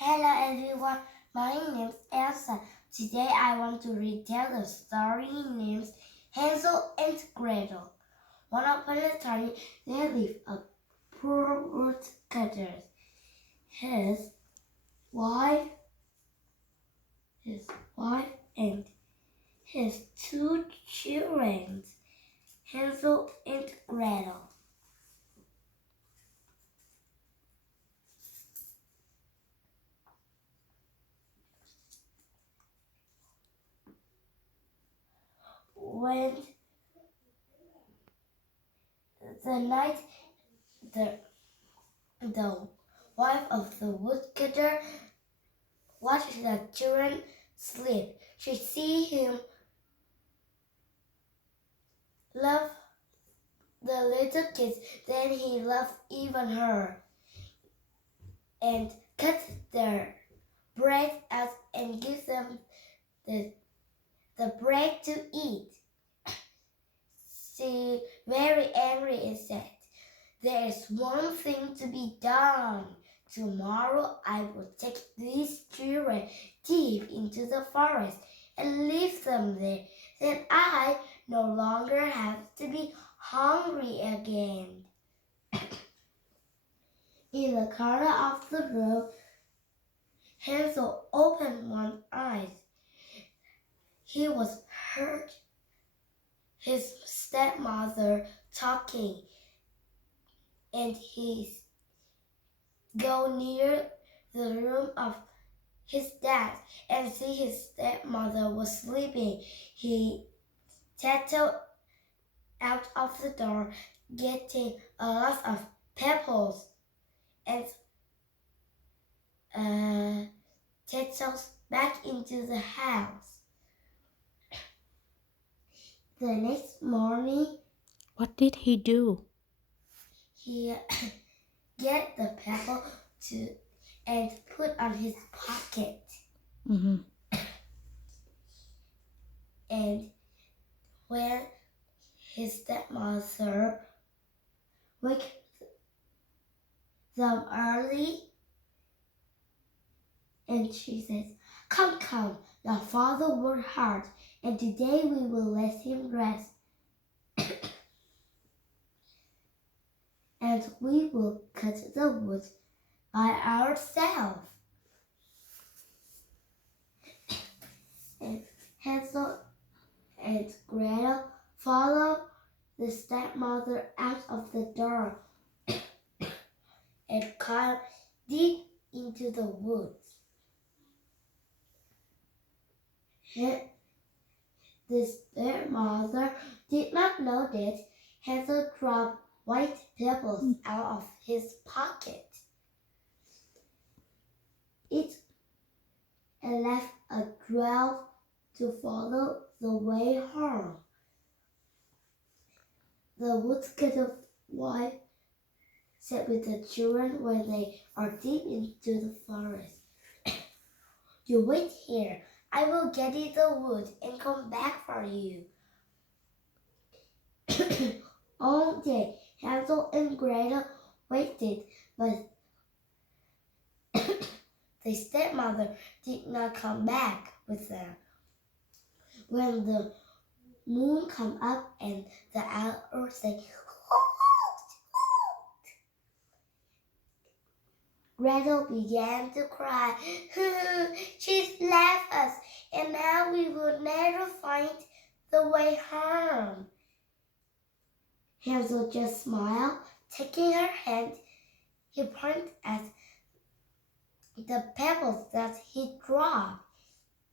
Hello everyone, my name is Elsa. Today I want to retell the story named Hansel and Gretel. Once upon a time, there lived a poor woodcutter. His wife, his wife, and his two children, Hansel and Gretel. When the night the wife of the woodcutter watched the children sleep. She see him love the little kids, then he loved even her, and cut their bread out and give them the, the bread to eat. She very angry and said, "There is one thing to be done. Tomorrow I will take these children deep into the forest and leave them there. Then I no longer have to be hungry again." In the corner of the room, Hansel opened one eye. He was heard his stepmother talking, and he go near the room of his dad and see his stepmother was sleeping. He tattled out of the door, getting a lot of pebbles and tattled back into the house. The next morning, What did he do? he get the pebble to and put on his pocket. Mm-hmm. And when his stepmother wake them early, and she says, "Come, come, your father worked hard, and today we will let him rest, and we will cut the wood by ourselves." And Hansel and Gretel follow the stepmother out of the door and climb deep into the woods. The stepmother did not know that Hansel dropped white pebbles out of his pocket. It left a trail to follow the way home. The woodcutter's wife sat with the children when they are deep into the forest. "You wait here. I will get in the wood and come back for you." All day, Hansel and Gretel waited, but the stepmother did not come back with them. When the moon came up and the owl said, Gretel began to cry. "She's left us, and now we will never find the way home." Hansel just smiled. Taking her hand, he pointed at the pebbles that he dropped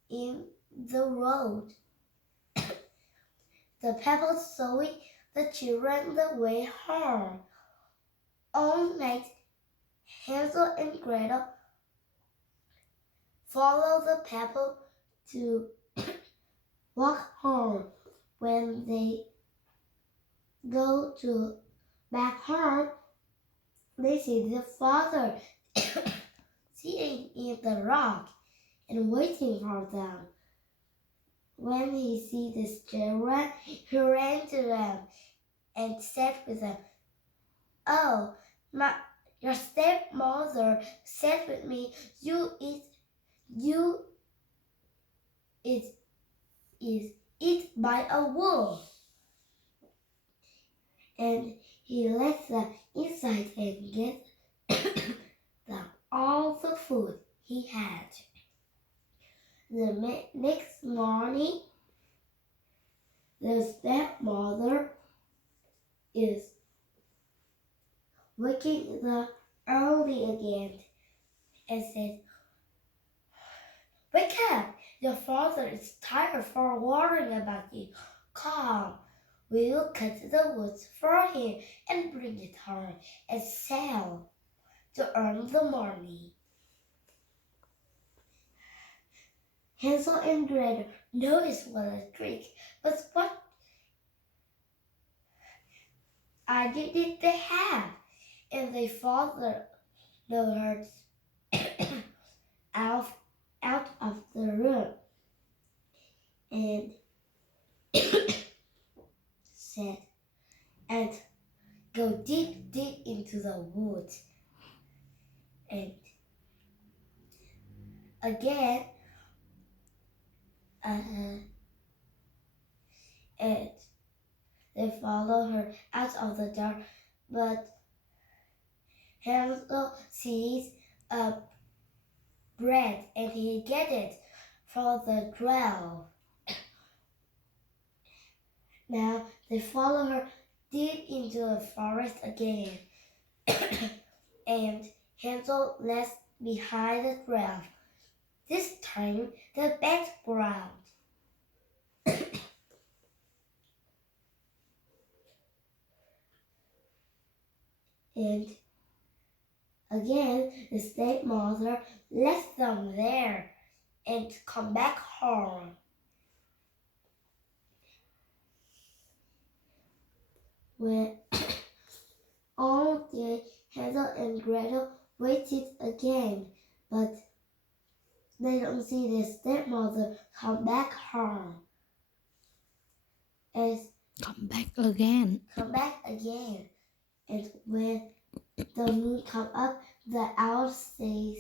in the road. The pebbles showing the children the way home. All night, Hansel and Gretel follow the pebble to walk home. When they go to back home, they see the father sitting in the rock and waiting for them. When he sees the children, he ran to them and said with them, "Oh, Your stepmother said with me, you is eat by a wolf. And he left them inside and gave them all the food he had. The next morning, the stepmother is waking up early again and said, "Wake up! Your father is tired for worrying about you. Come, we will cut the wood for him and bring it home and sell to earn the money." Hansel and Gretel know it was a trick, but what idea did they have? And they followed the herds out of the room and said, and go deep into the woods. And again, and they follow her out of the dark, but Hansel sees a bread and he gets it for the 12. Now they follow her deep into the forest again, and Hansel left behind the 12. This time the background. And again, the stepmother left them there and come back home. When all day, Hansel and Gretel waited again, but they don't see their stepmother come back home. Come back again. And when the moon comes up, the owl says,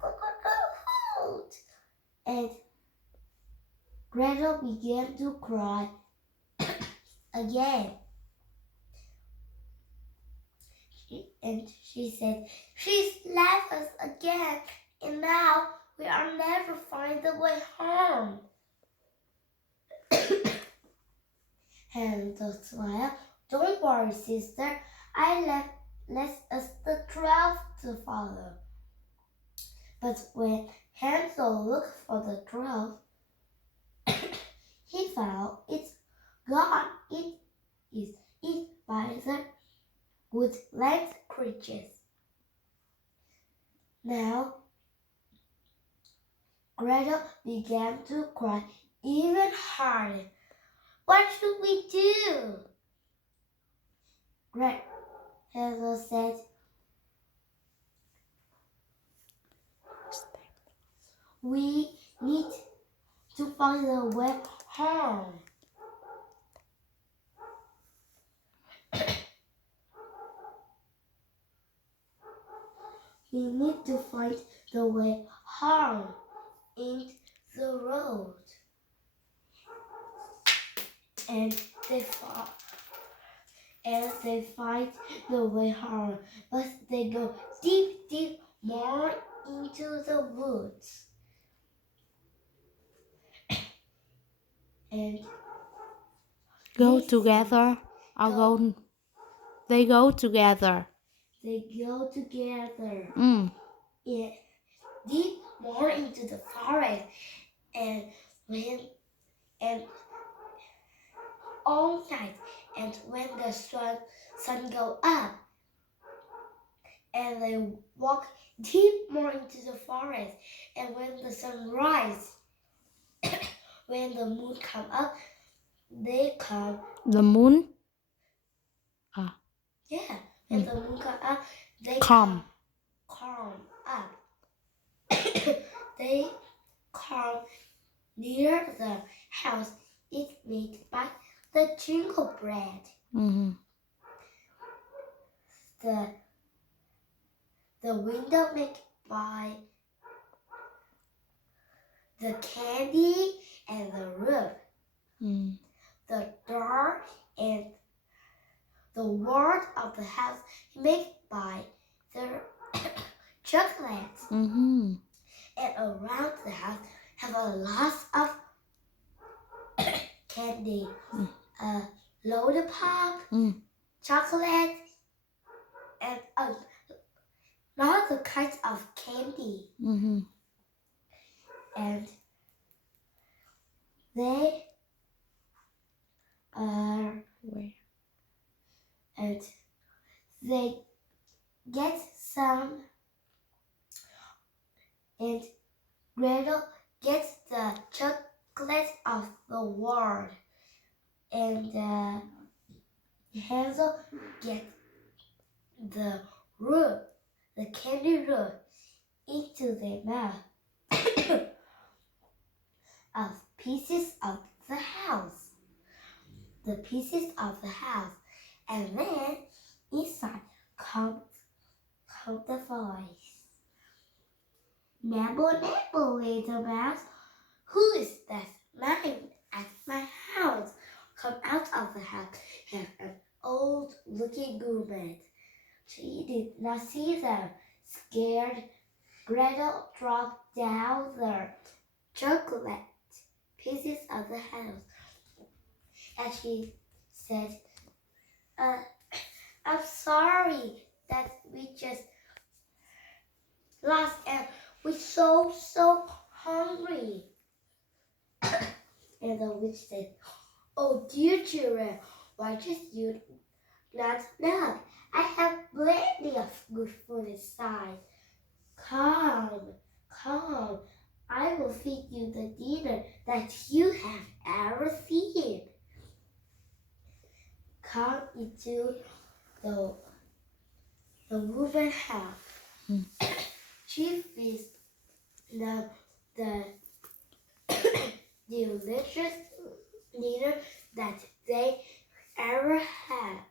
"Hoot!" And Gretel began to cry again. She said, "She's left us again, and now we'll never find the way home." Hansel smiled. "Don't worry, sister. I left us the 12 to follow." But when Hansel looked for the 12, he found it's gone. It is eaten by the woodland creatures. Now Gretel began to cry even harder. "What should we do?" Hansel said, "We need to find a way home." We need to find the way home in the road. And they find the way home, but they go deep more into the woods. And Go together. They go together. They go together. Yeah, Deep more into the forest, and all night, and when the sun go up, and they walk deep more into the forest, and when the sun rise, when the moon come up, they come. The moon. Yeah, when the moon come up, they Come up. They come near the house. It's made by the gingerbread. Mm-hmm. The The window made by the candy and the roof. Mm. The door and the wall of the house made by the chocolates. Mm-hmm. And around the house have a lot of candy. Lollipop, chocolate, and another kinds of candy. Mm-hmm. And they are Where? and they get some, and Gretel gets the chocolate of the world, and Hansel gets the root, the candy root, into their mouth of pieces of the house. The pieces of the house, and then inside comes the voice. Nibble, nibble, little mouse. Who is that lying at my house? Come out of the house. And an old-looking woman. She did not see them. Scared, Gretel dropped down the chocolate pieces of the house, and she said, I'm sorry that we just lost and we're so hungry. And the witch said, oh dear children, why just you not knock? I have plenty of good food inside. Come, come, I will feed you the dinner that you have ever seen. Come into the woman's house. She feeds them the delicious dinner that they ever have.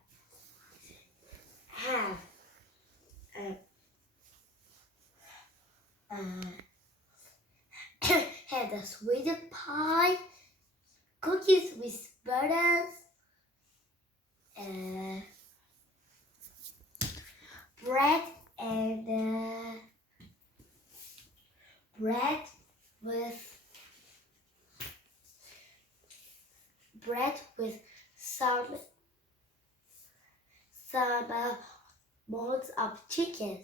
Had a sweet pie, cookies with butters, bread and bread with some molds of chicken,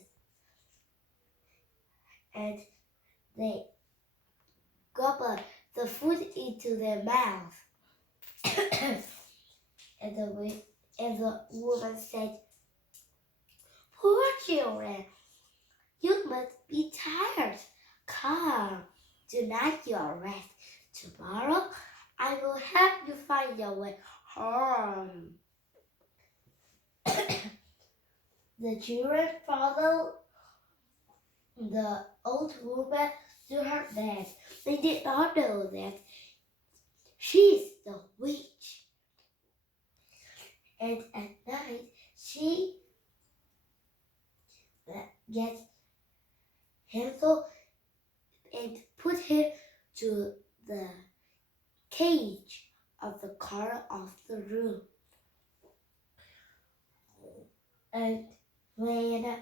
and they gobble the food into their mouth. and the woman said, poor children, you must be tired. Come, tonight you are rest. Tomorrow I will help you find your way home. The children followed the old woman to her bed. They did not know that she's the witch. And at night she gets Hansel and put him to the cage of the corner of the room. And when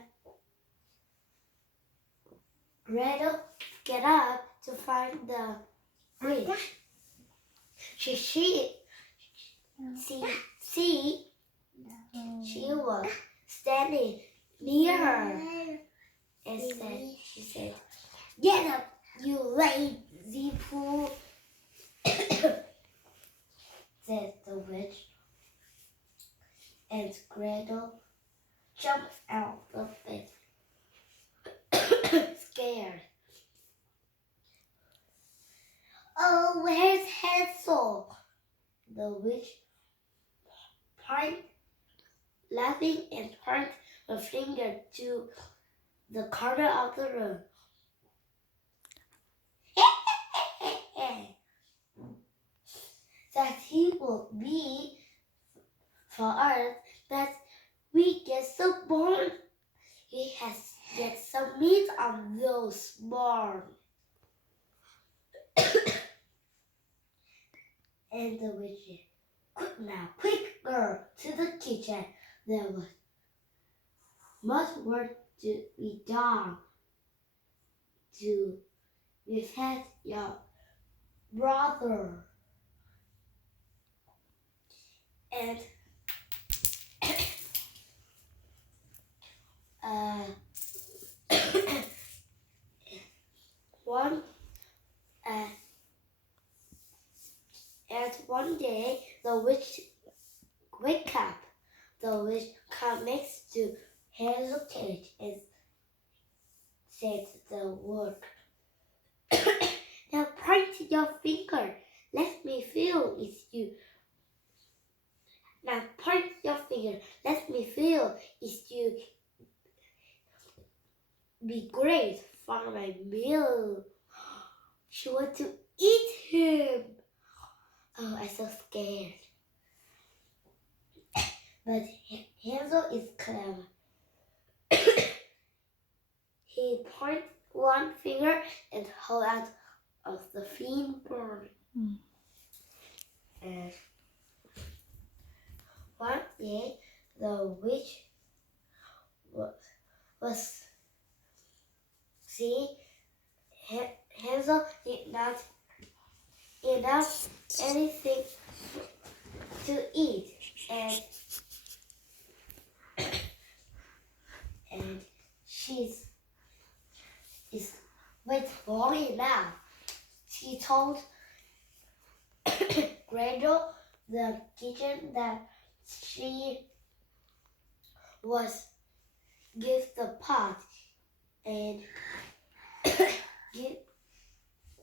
Gretel get up to find the witch, she was standing near her and she said, get up, you lazy fool, said the witch. And Gretel jumped out of bed, scared. Oh, where's Hansel? The witch laughing and pointed her finger to the corner of the room. That he will be for us that we get so born. He has Get some meat on those bones. And the witch said, quick girl, to the kitchen. There was much work to be done to behead your brother. And one and one day the witch wake up. The witch comes next to Hansel cage and said the word. Now point your finger. Let me feel it's you. Now point your finger. Let me feel it's you. Be great for my meal. She wants to eat him. Oh, I'm so scared. But Hansel is clever. He points one finger and holds out of the thin bird. And one day, the witch was see Hansel did not enough anything to eat, and she's is wait worried now. She told Gretel the kitchen that she was give the pot and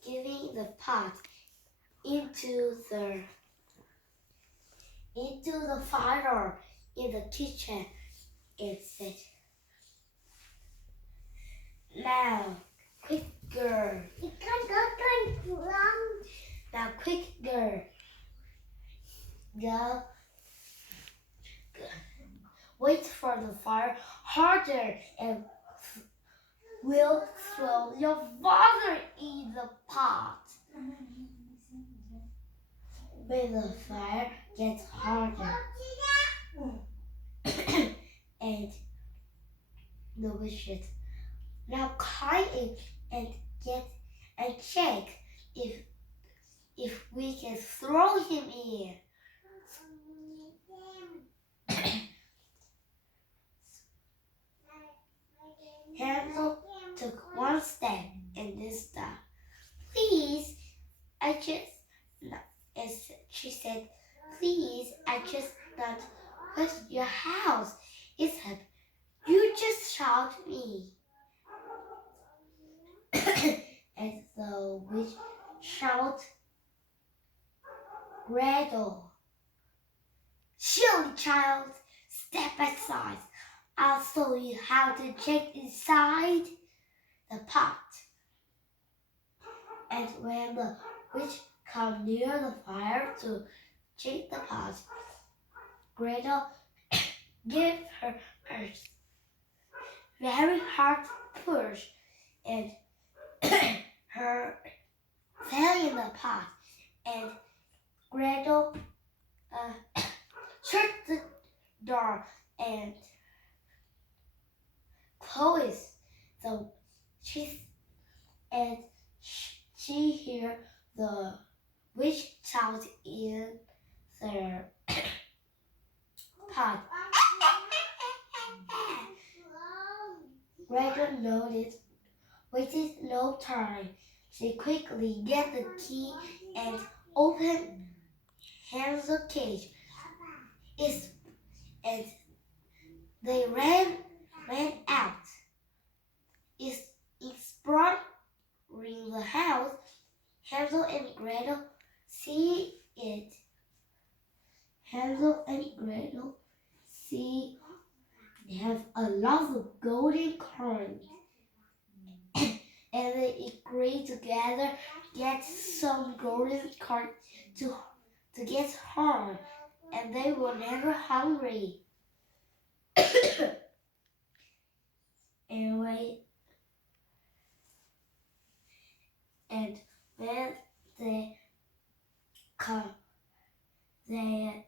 giving the pot into the fire in the kitchen and said, now, quick girl. Now, quick girl. Go. Wait for the fire harder and we'll throw your father in the pot. When the fire gets harder and the witch said, now climb in and check if we can throw him in. Hansel took one step and this time, please, she said, please, I just not with your house. He said, you just shout me. And the witch shout, Gretel, silly child, step aside. I'll show you how to check inside the pot. And when the witch come near the fire to check the pot, Gretel gave her a very hard push and her fell in the pot. And Gretel shut the door and closed the she hear the witch shout in the pot. Gretel waited no time. She quickly get the key and opened Hansel's cage. And they ran out. Exploring the house, Hansel and Gretel see it. Hansel and Gretel see they have a lot of golden coins. And they agree together get some golden coins to get home, and they were never hungry. and when they come, they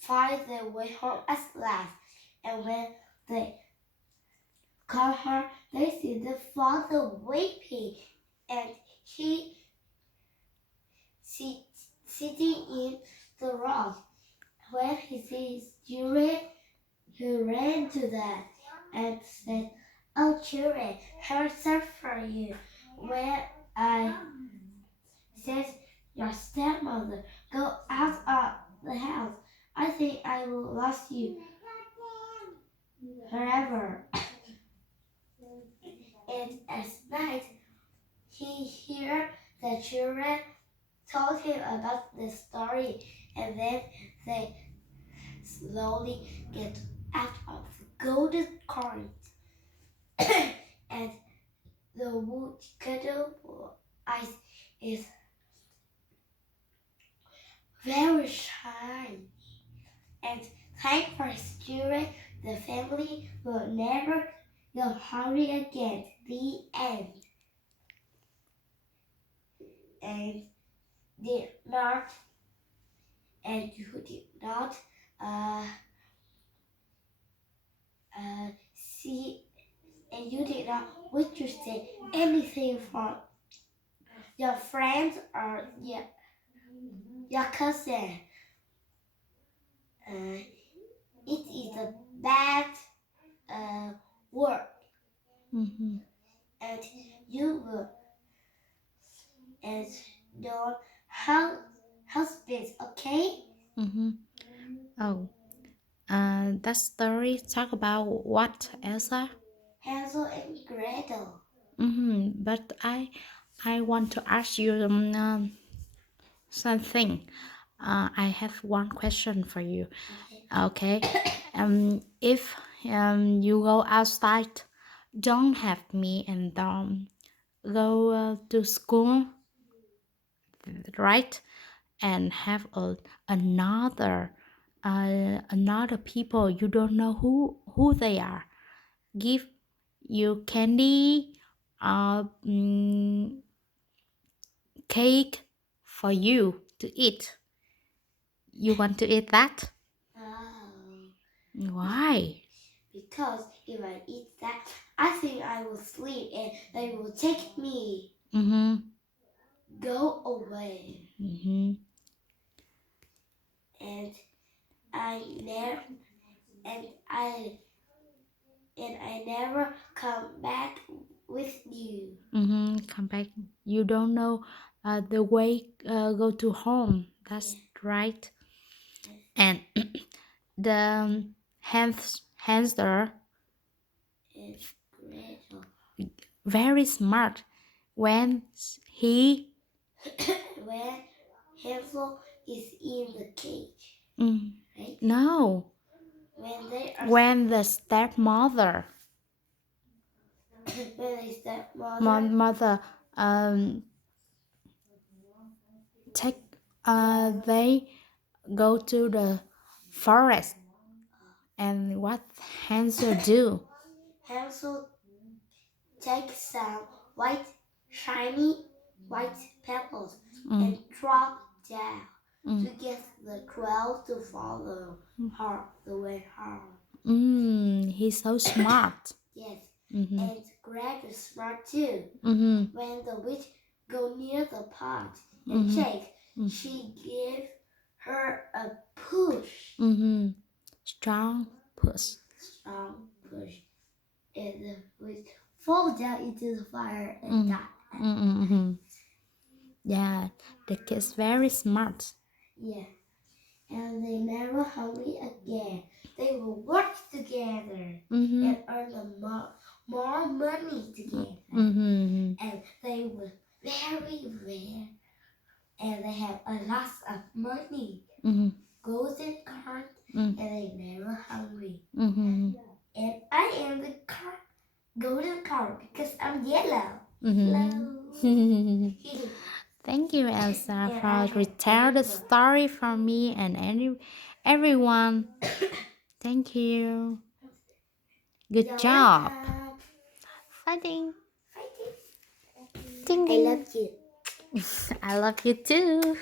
find their way home at last. And when they call her, they see the father weeping, and he sitting in the rock. When he sees children, he ran to them and said, "Oh, children, here's for you." When I said, "Your stepmother, go out of the house. I think I will lose you forever." And at night, he heard the children told him about the story, and then they slowly get out of the golden current, and the wood kettle ice is very shiny. And thanks for his children, the family will never go hungry again. The end. And did not, and you did not see, and you did not wish to say anything from your friends or your cousin. It is a bad word, Mm-hmm. and you will and don't husbands, okay? Mm-hmm. Oh, that story talk about what, Elsa? Hansel and Gretel. Mm-hmm. But I want to ask you something. I have one question for you. Okay. If you go outside, don't have me and go to school, right? And have another people you don't know who they are. Give you candy, uh, mm, cake for you to eat. You want to eat that? Oh, Why? because if I eat that, I think I will sleep and they will take me. Mm-hmm. Go away. Mm-hmm. And I never and I never come back with you. Mm-hmm. Come back. You don't know the way go to home. That's right. And the hamster It's Gretel. very smart when he When Hansel is in the cage, right? no, When they are when the stepmother when they stepmother mother take they go to the forest, and what Hansel do? Hansel takes some white shiny white pebbles and drop down to get the crow to follow her the way home. He's so smart. Yes, Mm-hmm. and Greg is smart too. Mm-hmm. When the witch go near the pot and shake, she give her a push. Mm-hmm. Strong push. Strong push, and the witch fall down into the fire and die. Mm-hmm. Yeah, the kid's very smart. Yeah, and they never hungry again. They will work together and earn more money together. And they were very rare. And they have a lot of money. Golden card, and they never hungry. And I am the golden card because I'm yellow. Hello. Thank you, Elsa, And for retell the story for me and everyone. Thank you. Good You're job. welcome. Fighting. Fighting. Ding I ding. love you. I love you too.